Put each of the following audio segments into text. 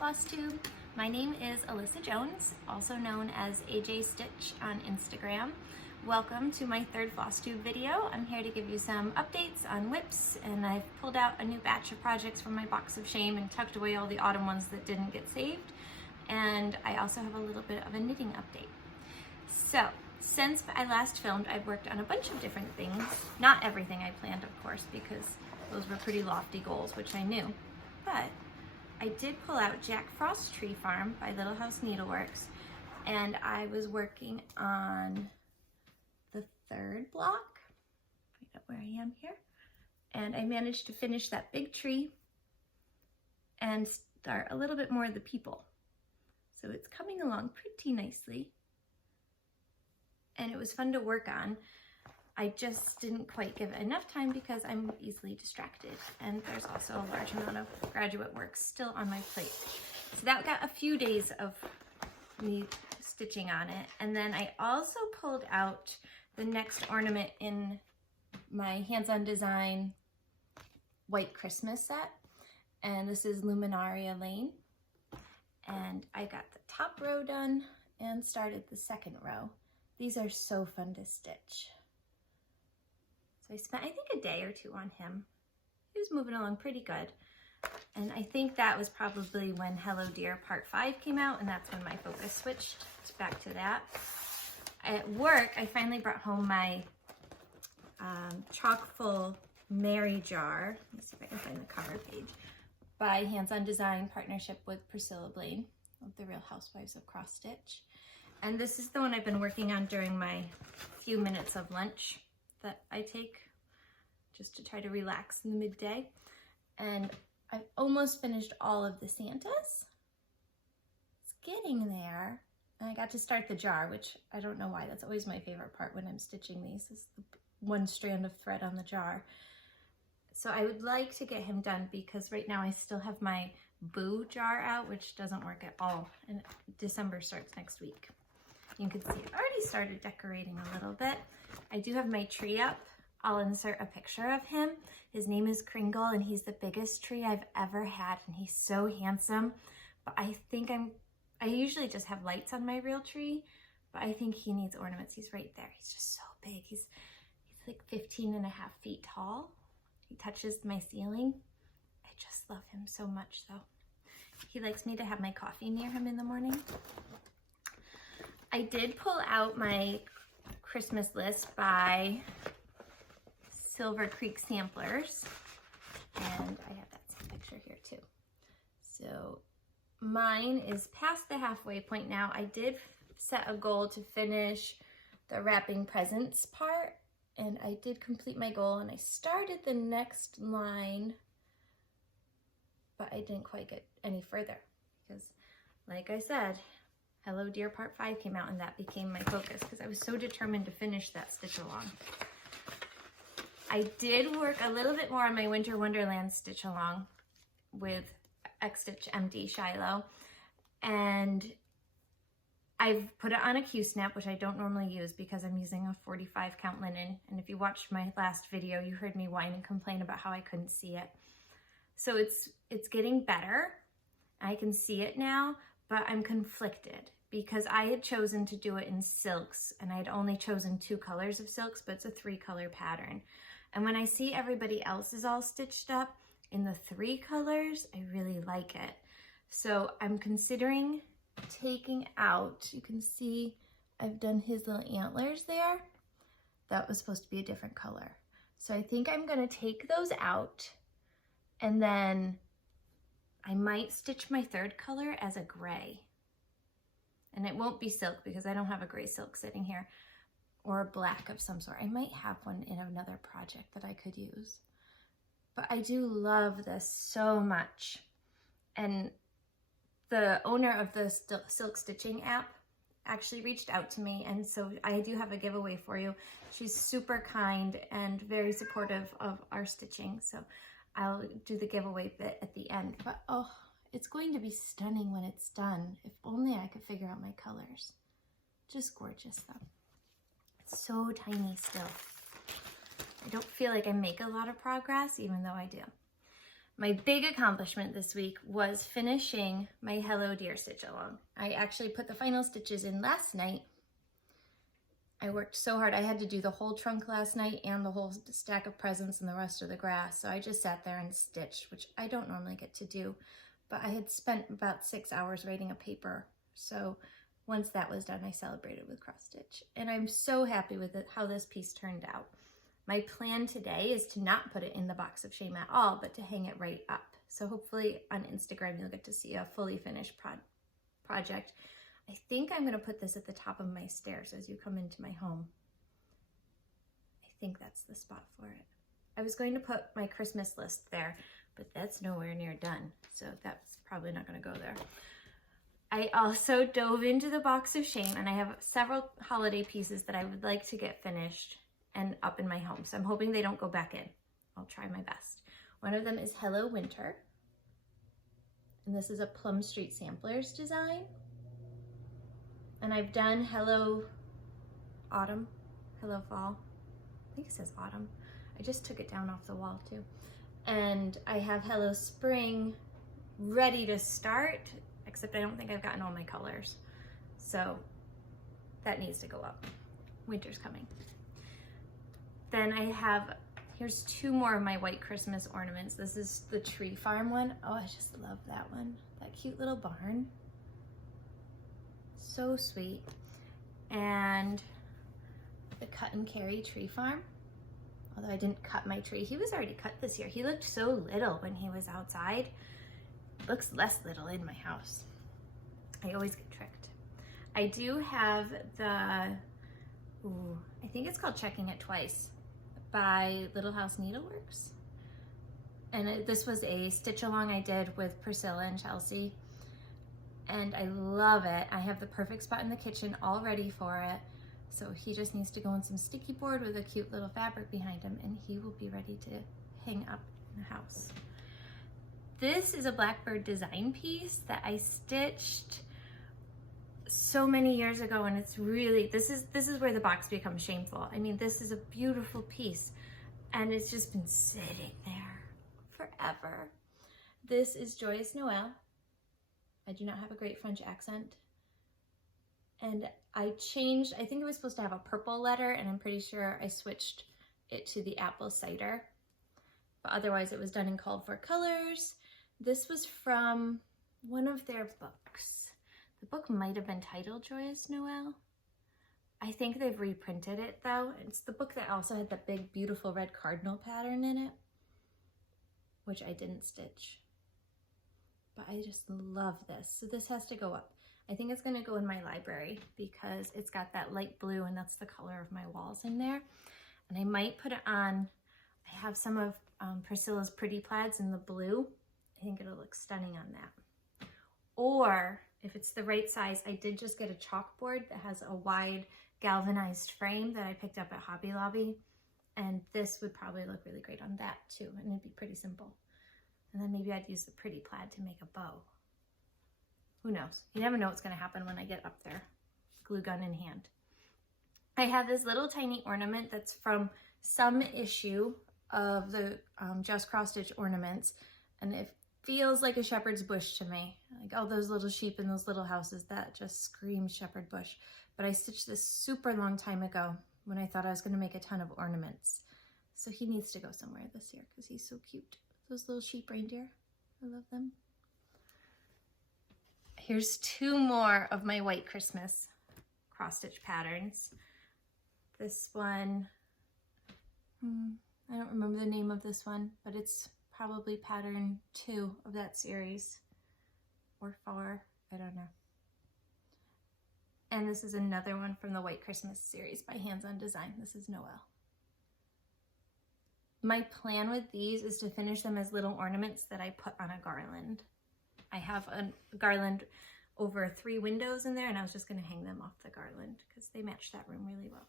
Flosstube. My name is Alyssa Jones, also known as AJ Stitch on Instagram. Welcome to my third Flosstube video. I'm here to give you some updates on whips, and I've pulled out a new batch of projects from my box of shame and tucked away all the autumn ones that didn't get saved. And I also have a little bit of a knitting update. So, since I last filmed, I've worked on a bunch of different things. Not everything I planned, of course, because those were pretty lofty goals, which I knew. But I did pull out Jack Frost's Tree Farm by Little House Needleworks, and I was working on the third block, find out where I am here, and I managed to finish that big tree and start a little bit more of the people. So it's coming along pretty nicely, and it was fun to work on. I just didn't quite give it enough time because I'm easily distracted, and there's also a large amount of graduate work still on my plate. So that got a few days of me stitching on it. And then I also pulled out the next ornament in my HandsOn Design White Christmas set, and this is Luminaria Lane. And I got the top row done and started the second row. These are so fun to stitch. So I spent, I think, a day or two on him. He was moving along pretty good. And I think that was probably when Hello Dear Part 5 came out, and that's when my focus switched back to that. At work, I finally brought home my Chalkfull Mary jar. Let me see if I can find the cover page. By HandsOn Design, partnership with Priscilla Blain of the Real Housewives of Cross Stitch. And this is the one I've been working on during my few minutes of lunch that I take just to try to relax in the midday. And I've almost finished all of the Santas. It's getting there. And I got to start the jar, which I don't know why. That's always my favorite part when I'm stitching these, is the one strand of thread on the jar. So I would like to get him done because right now I still have my Boo jar out, which doesn't work at all. And December starts next week. You can see I've already started decorating a little bit. I do have my tree up. I'll insert a picture of him. His name is Kringle, and he's the biggest tree I've ever had, and he's so handsome. But I think I usually just have lights on my real tree, but I think he needs ornaments. He's right there. He's just so big. He's like 15.5 feet tall. He touches my ceiling. I just love him so much, though. He likes me to have my coffee near him in the morning. I did pull out my Christmas list by Silver Creek Samplers, and I have that same picture here too. So mine is past the halfway point now. I did set a goal to finish the wrapping presents part, and I did complete my goal, and I started the next line, but I didn't quite get any further because, like I said, Hello Dear Part 5 came out, and that became my focus because I was so determined to finish that stitch along. I did work a little bit more on my Winter Wonderland stitch along with X Stitch MD Shiloh, and I've put it on a Q-snap, which I don't normally use because I'm using a 45 count linen. And if you watched my last video, you heard me whine and complain about how I couldn't see it. So it's getting better. I can see it now, but I'm conflicted because I had chosen to do it in silks, and I had only chosen 2 colors of silks, but it's a 3-color pattern. And when I see everybody else is all stitched up in the 3 colors, I really like it. So I'm considering taking out, you can see I've done his little antlers there. That was supposed to be a different color. So I think I'm gonna take those out, and then I might stitch my 3rd color as a gray. And it won't be silk because I don't have a gray silk sitting here, or a black of some sort. I might have one in another project that I could use. But I do love this so much. And the owner of the Silk Stitching app actually reached out to me, and so I do have a giveaway for you. She's super kind and very supportive of our stitching, so I'll do the giveaway bit at the end. But oh, it's going to be stunning when it's done. If only I could figure out my colors. Just gorgeous though. It's so tiny still. I don't feel like I make a lot of progress, even though I do. My big accomplishment this week was finishing my Hello Dear stitch along. I actually put the final stitches in last night. I worked so hard. I had to do the whole trunk last night and the whole stack of presents and the rest of the grass. So I just sat there and stitched, which I don't normally get to do. But I had spent about 6 hours writing a paper. So once that was done, I celebrated with cross stitch. And I'm so happy with it, how this piece turned out. My plan today is to not put it in the box of shame at all, but to hang it right up. So hopefully on Instagram, you'll get to see a fully finished project. I think I'm gonna put this at the top of my stairs as you come into my home. I think that's the spot for it. I was going to put my Christmas list there, but that's nowhere near done. So that's probably not gonna go there. I also dove into the box of shame, and I have several holiday pieces that I would like to get finished and up in my home. So I'm hoping they don't go back in. I'll try my best. One of them is Hello Winter. And this is a Plum Street Samplers design. And I've done Hello Autumn, Hello Fall. I think it says Autumn. I just took it down off the wall too. And I have Hello Spring ready to start, except I don't think I've gotten all my colors. So that needs to go up. Winter's coming. Then I have, here's 2 more of my white Christmas ornaments. This is the Tree Farm one. Oh, I just love that one. That cute little barn. So sweet. And the Cut and Carry Tree Farm. Although I didn't cut my tree. He was already cut this year. He looked so little when he was outside. Looks less little in my house. I always get tricked. I do have the, ooh, I think it's called Checking It Twice by Little House Needleworks. And this was a stitch along I did with Priscilla and Chelsea. And I love it. I have the perfect spot in the kitchen all ready for it. So he just needs to go on some sticky board with a cute little fabric behind him, and he will be ready to hang up in the house. This is a Blackbird Design piece that I stitched so many years ago, and it's really, this is where the box becomes shameful. I mean, this is a beautiful piece, and it's just been sitting there forever. This is Joyous Noel. I do not have a great French accent. And I changed, I think it was supposed to have a purple letter, and I'm pretty sure I switched it to the apple cider. But otherwise it was done in called for colors. This was from one of their books. The book might have been titled Joyous Noel. I think they've reprinted it though. It's the book that also had the big beautiful red cardinal pattern in it, which I didn't stitch. But I just love this. So this has to go up. I think it's gonna go in my library because it's got that light blue, and that's the color of my walls in there. And I might put it on, I have some of Priscilla's pretty plaids in the blue. I think it'll look stunning on that. Or if it's the right size, I did just get a chalkboard that has a wide galvanized frame that I picked up at Hobby Lobby. And this would probably look really great on that too. And it'd be pretty simple. And then maybe I'd use the pretty plaid to make a bow. Who knows? You never know what's gonna happen when I get up there, glue gun in hand. I have this little tiny ornament that's from some issue of the Just Cross Stitch Ornaments, and it feels like a shepherd's bush to me. Like all those little sheep in those little houses, that just screams shepherd bush. But I stitched this super long time ago when I thought I was gonna make a ton of ornaments. So he needs to go somewhere this year because he's so cute. Those little sheep reindeer, I love them. Here's 2 more of my white Christmas cross stitch patterns. This one, I don't remember the name of this one, but it's probably pattern 2 of that series, or 4, I don't know. And this is another one from the White Christmas series by HandsOn Design. This is Noel. My plan with these is to finish them as little ornaments that I put on a garland. I have a garland over 3 windows in there, and I was just gonna hang them off the garland because they match that room really well.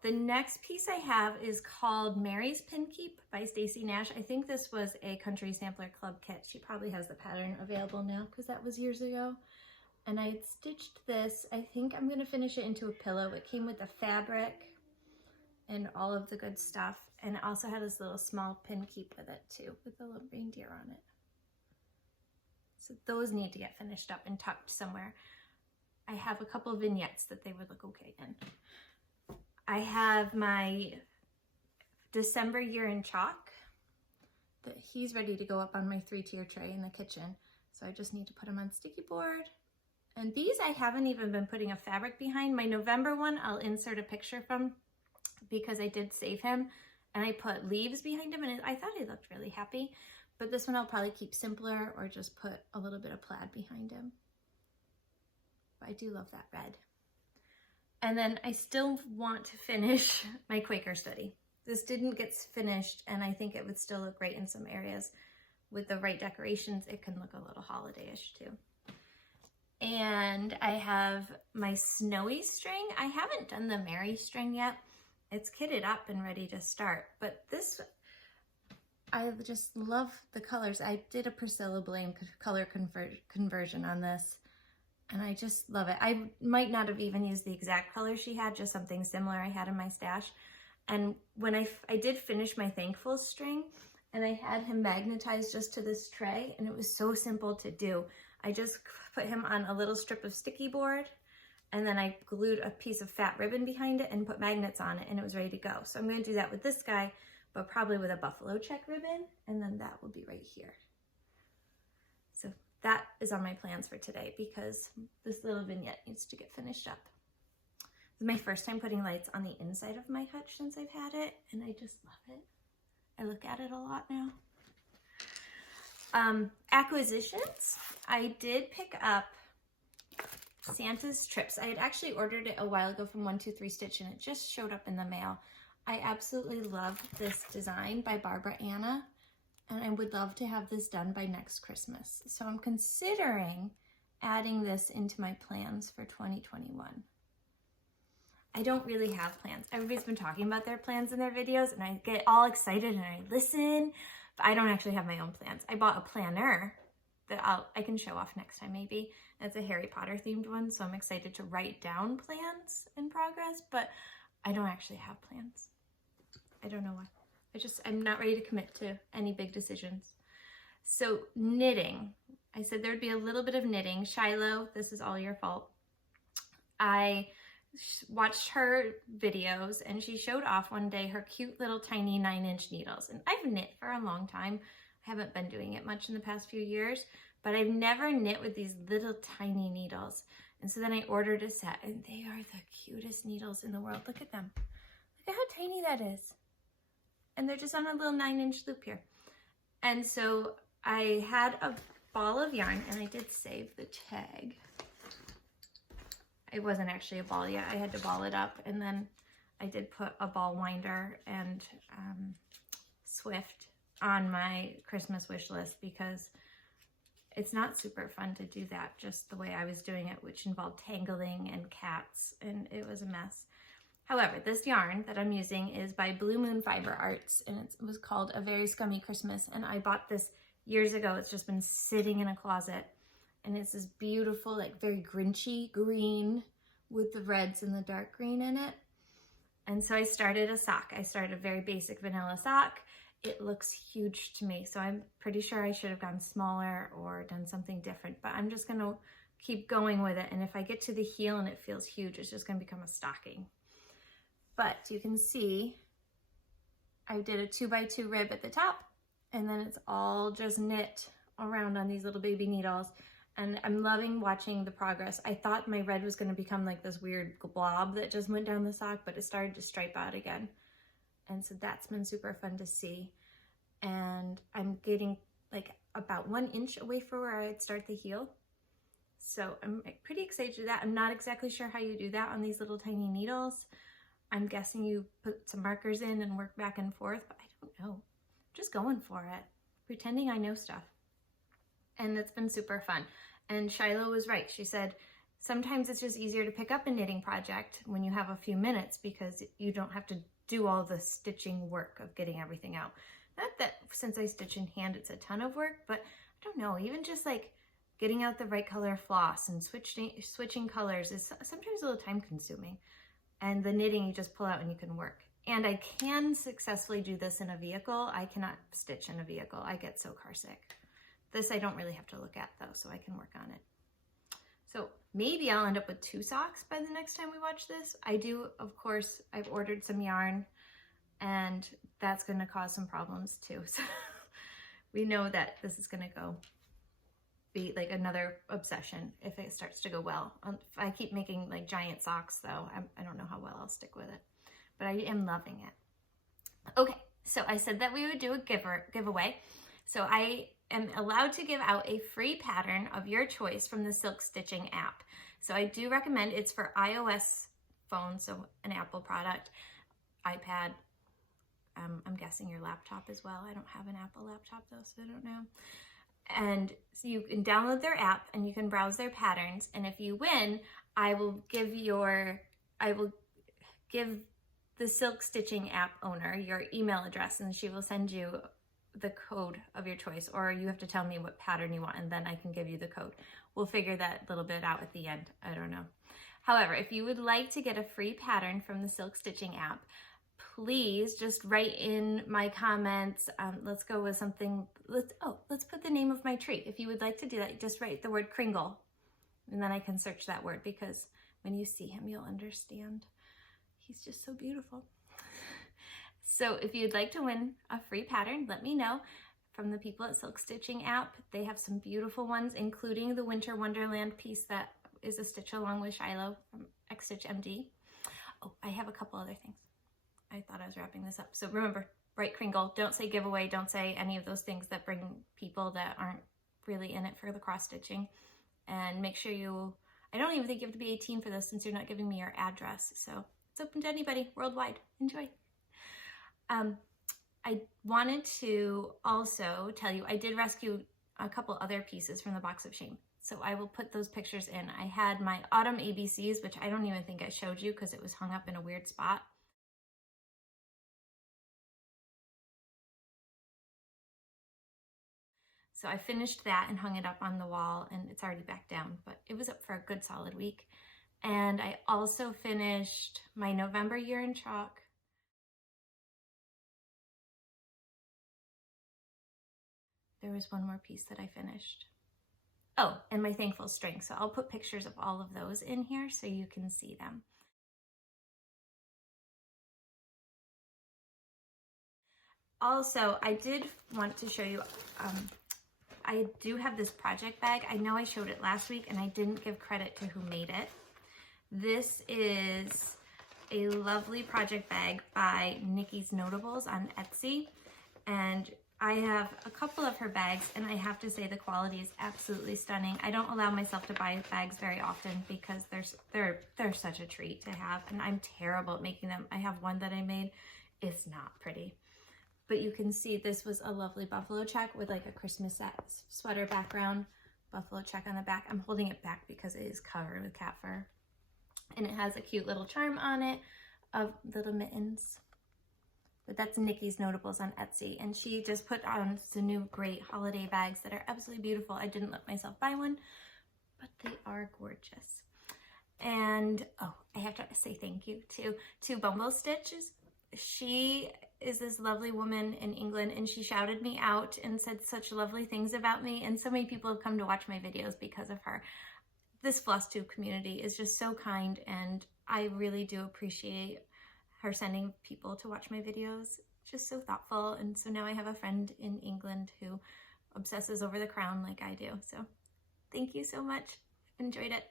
The next piece I have is called Mary's Pin Keep by Stacy Nash. I think this was a Country Sampler Club kit. She probably has the pattern available now because that was years ago. And I stitched this. I think I'm gonna finish it into a pillow. It came with the fabric and all of the good stuff. And it also had this little small pin keep with it too, with a little reindeer on it. So those need to get finished up and tucked somewhere. I have a couple of vignettes that they would look okay in. I have my December year in chalk that he's ready to go up on my 3-tier tray in the kitchen. So I just need to put him on sticky board. And these I haven't even been putting a fabric behind. My November one I'll insert a picture from because I did save him and I put leaves behind him and I thought he looked really happy. But this one I'll probably keep simpler or just put a little bit of plaid behind him. But I do love that red. And then I still want to finish my Quaker study. This didn't get finished and I think it would still look great in some areas. With the right decorations, it can look a little holiday-ish too. And I have my snowy string. I haven't done the Mary string yet. It's kitted up and ready to start, but this, I just love the colors. I did a Priscilla Blain color conversion on this, and I just love it. I might not have even used the exact color she had, just something similar I had in my stash. And when I did finish my Thankful string, and I had him magnetized just to this tray, and it was so simple to do. I just put him on a little strip of sticky board, and then I glued a piece of fat ribbon behind it and put magnets on it, and it was ready to go. So I'm going to do that with this guy, but probably with a buffalo check ribbon, and then that will be right here. So that is on my plans for today because this little vignette needs to get finished up. This is my first time putting lights on the inside of my hutch since I've had it, and I just love it. I look at it a lot now. Acquisitions. I did pick up Santa's Trips. I had actually ordered it a while ago from 123 Stitch and it just showed up in the mail. I absolutely love this design by Barbara Anna and I would love to have this done by next Christmas. So I'm considering adding this into my plans for 2021. I don't really have plans. Everybody's been talking about their plans in their videos and I get all excited and I listen, but I don't actually have my own plans. I bought a planner that I can show off next time maybe. It's a Harry Potter themed one, so I'm excited to write down plans in progress, but I don't actually have plans. I don't know why. I'm not ready to commit to any big decisions. So knitting, I said there'd be a little bit of knitting. Shiloh, this is all your fault. I watched her videos and she showed off one day her cute little tiny 9-inch needles. And I've knit for a long time. I haven't been doing it much in the past few years, but I've never knit with these little tiny needles. And so then I ordered a set and they are the cutest needles in the world. Look at them. Look at how tiny that is. And they're just on a little 9-inch loop here. And so I had a ball of yarn and I did save the tag. It wasn't actually a ball yet. I had to ball it up and then I did put a ball winder and Swift on my Christmas wish list because it's not super fun to do that just the way I was doing it, which involved tangling and cats and it was a mess. However, this yarn that I'm using is by Blue Moon Fiber Arts and it was called A Very Scummy Christmas and I bought this years ago. It's just been sitting in a closet and it's this beautiful, like very grinchy green with the reds and the dark green in it. And so I started a sock. I started a very basic vanilla sock. It looks huge to me, so I'm pretty sure I should have gone smaller or done something different, but I'm just gonna keep going with it. And if I get to the heel and it feels huge, it's just gonna become a stocking. But you can see I did a 2x2 rib at the top and then it's all just knit around on these little baby needles. And I'm loving watching the progress. I thought my red was gonna become like this weird blob that just went down the sock, but it started to stripe out again. And so that's been super fun to see. And I'm getting like about 1 inch away from where I'd start the heel. So I'm pretty excited to do that. I'm not exactly sure how you do that on these little tiny needles. I'm guessing you put some markers in and work back and forth, but I don't know. I'm just going for it, pretending I know stuff. And it's been super fun. And Shiloh was right. She said, sometimes it's just easier to pick up a knitting project when you have a few minutes because you don't have to do all the stitching work of getting everything out. Not that since I stitch in hand, it's a ton of work, but I don't know, even just like getting out the right color floss and switching colors is sometimes a little time consuming. And the knitting you just pull out and you can work. And I can successfully do this in a vehicle. I cannot stitch in a vehicle. I get so car sick. This I don't really have to look at though, so I can work on it. So maybe I'll end up with 2 socks by the next time we watch this. I do, of course, I've ordered some yarn and that's gonna cause some problems too. So we know that this is gonna be like another obsession if it starts to go well. If I keep making like giant socks though, I don't know how well I'll stick with it, but I am loving it. Okay, so I said that we would do a giveaway. So I am allowed to give out a free pattern of your choice from the Silk Stitching app. So I do recommend, it's for iOS phones, so an Apple product, iPad, I'm guessing your laptop as well. I don't have an Apple laptop though, so I don't know. And so you can download their app and you can browse their patterns. And if you win, I will give the Silk Stitching app owner your email address and she will send you the code of your choice, or you have to tell me what pattern you want and then I can give you the code. We'll figure that little bit out at the end. I don't know. However, if you would like to get a free pattern from the Silk Stitching app, please just write in my comments. Let's go with something. Let's put the name of my tree. If you would like to do that, just write the word Kringle and then I can search that word, because when you see him, you'll understand. He's just so beautiful. So if you'd like to win a free pattern, let me know. From the people at Silk Stitching app, they have some beautiful ones, including the Winter Wonderland piece that is a stitch along with Shiloh from X Stitch MD. Oh, I have a couple other things. I thought I was wrapping this up. So remember, write Kringle. Don't say giveaway. Don't say any of those things that bring people that aren't really in it for the cross stitching. And make sure I don't even think you have to be 18 for this since you're not giving me your address. So it's open to anybody worldwide. Enjoy. I wanted to also tell you, I did rescue a couple other pieces from the box of shame. So I will put those pictures in. I had my autumn ABCs, which I don't even think I showed you because it was hung up in a weird spot. So I finished that and hung it up on the wall, and it's already back down, but it was up for a good solid week. And I also finished my November Year in Chalk. There was one more piece that I finished. Oh, and my Thankful String. So I'll put pictures of all of those in here so you can see them. Also, I did want to show you, I do have this project bag. I know I showed it last week and I didn't give credit to who made it. This is a lovely project bag by Nikki's Notables on Etsy. And I have a couple of her bags and I have to say the quality is absolutely stunning. I don't allow myself to buy bags very often because they're such a treat to have, and I'm terrible at making them. I have one that I made. It's not pretty. But you can see this was a lovely buffalo check with like a Christmas sweater background, buffalo check on the back. I'm holding it back because it is covered with cat fur. And it has a cute little charm on it of little mittens. But that's Nikki's Notables on Etsy. And she just put on some new great holiday bags that are absolutely beautiful. I didn't let myself buy one, but they are gorgeous. And oh, I have to say thank you to Bumble Stitches. She is this lovely woman in England, and she shouted me out and said such lovely things about me. And so many people have come to watch my videos because of her. This Flosstube community is just so kind, and I really do appreciate her sending people to watch my videos. Just so thoughtful. And so now I have a friend in England who obsesses over the crown like I do. So thank you so much. Enjoyed it.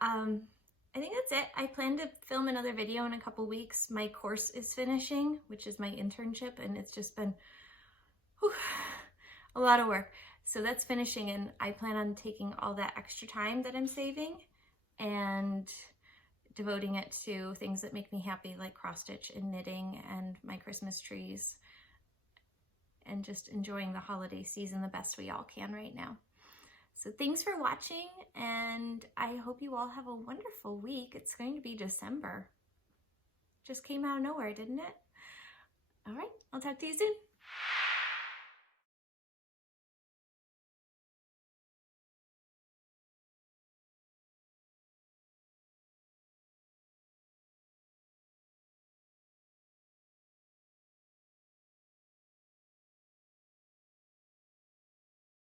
I think that's it. I plan to film another video in a couple weeks. My course is finishing, which is my internship, and it's just been a lot of work. So that's finishing, and I plan on taking all that extra time that I'm saving and devoting it to things that make me happy, like cross stitch and knitting and my Christmas trees, and just enjoying the holiday season the best we all can right now. So thanks for watching, and I hope you all have a wonderful week. It's going to be December. Just came out of nowhere, didn't it? All right, I'll talk to you soon.